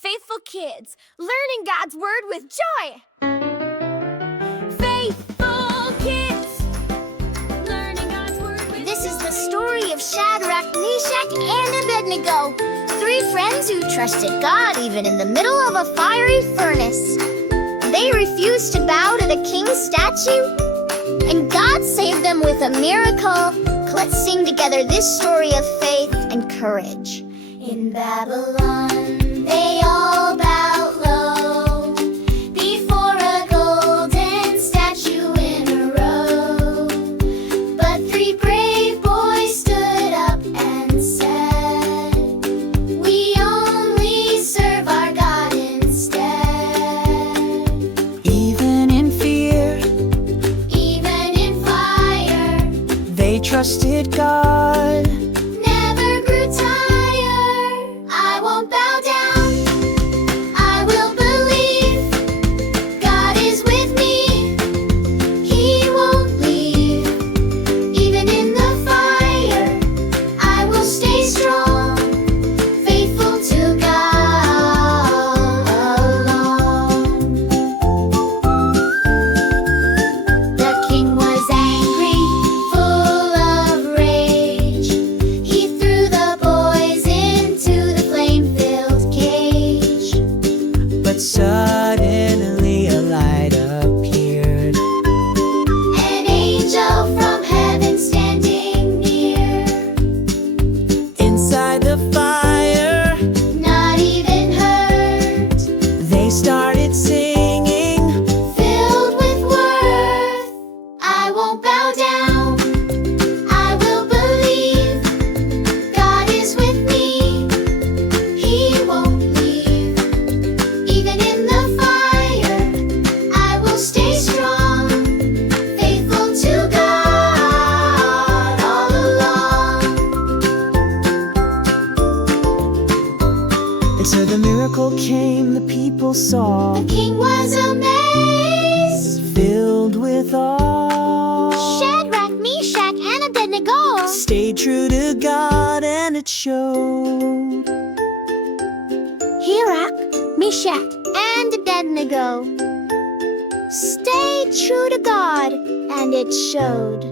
faithful kids, learning God's Word with joy. Faithful kids, learning God's Word with This is the story of Shadrach, Meshach, and Abednego, three friends who trusted God even in the middle of a fiery furnace. They refused to bow to the king's statue, and God saved them with a miracle. Let's sing together this story of faith and courage. In Babylon, they all bowed low before a golden statue in a row. But three brave boys stood up and said, "We only serve our God instead." Even in fear, even in fire, they trusted God. never grew tired. I won't bow down, I will believe. God is with me, He won't leave. Even in the fire, I will stay strong, faithful to God alone. The king was angry, full of rage. He threw the boys into the flame-filled cage. But suddenly a light appeared. An angel from heaven standing near. Inside the fire, Not even hurt, they started singing. filled with worth. I won't bow down, I will believe. God is with me, He won't leave. Even in the fire, I will stay strong, faithful to God all along. And so the miracle came, the people saw, The king was amazed. filled with awe. Shadrach, Meshach, and Abednego Stayed true to God, and it showed. Shadrach, Meshach, and Abednego stayed true to God, and it showed.